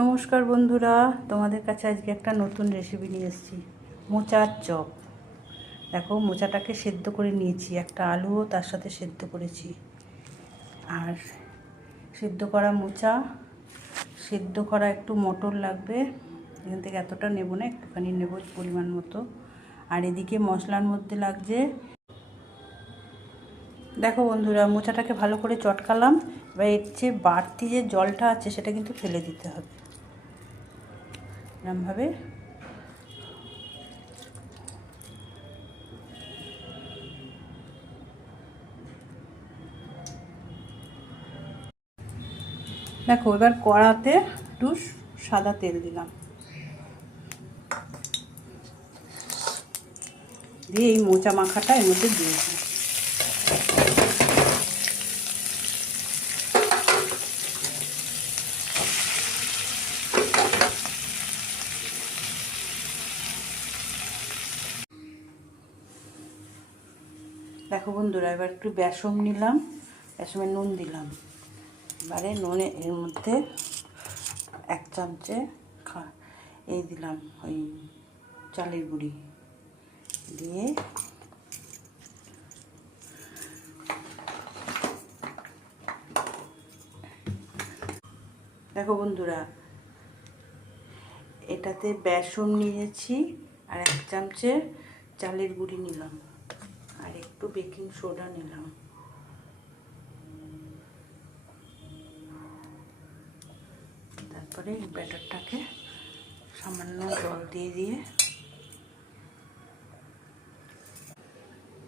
নমস্কার বন্ধুরা, তোমাদের কাছে আজকে একটা নতুন রেসিপি নিয়ে এসেছি, মোচার চপ। দেখো, মোচাটাকে সেদ্ধ করে নিয়েছি, একটা আলুও তার সাথে সেদ্ধ করেছি। আর সেদ্ধ করা মোচা, সেদ্ধ করা একটু মটর লাগবে। এখান থেকে এতটা নেব না, একটুখানি নেব পরিমাণ মতো। আর এদিকে মশলার মধ্যে লাগছে, দেখো বন্ধুরা, মোচাটাকে ভালো করে চটকালাম। এবার এর যে বাড়তি যে জলটা আছে সেটা কিন্তু ফেলে দিতে হবে, এরমভাবে। দেখো, এবার কড়াতে একটু সাদা তেল দিলাম, দিয়ে এই মোচা মাখাটা এর মধ্যে দিয়েছি। দেখো বন্ধুরা, এবার একটু বেসন নিলাম, বেসনে নুন দিলাম। এবারে নুনে এর মধ্যে 1 চামচে এই দিলাম ওই চালের গুঁড়ি দিয়ে দেখো বন্ধুরা, এটাতে বেসন নিয়েছি আর 1 চামচে চালের গুঁড়ি নিলাম আর একটু বেকিং সোডা নিলাম। তারপরে এই ব্যাটারটাকে সামান্য জল দিয়ে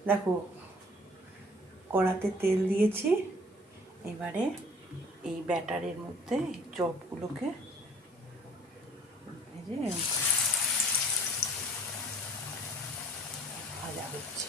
দেখো, কড়াতে তেল দিয়েছি। এবারে এই ব্যাটারের মধ্যে এই চপগুলোকে ভাজা হচ্ছে।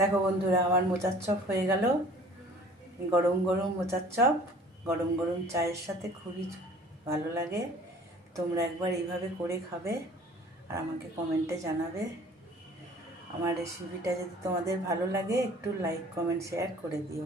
দেখো বন্ধুরা, আমার মোচার চপ হয়ে গেল। গরম গরম মোচার চপ গরম গরম চায়ের সাথে খুবই ভালো লাগে। তোমরা একবার এইভাবে করে খাবে আর আমাকে কমেন্টে জানাবে। আমার রেসিপিটা যদি তোমাদের ভালো লাগে, একটু লাইক কমেন্ট শেয়ার করে দিও।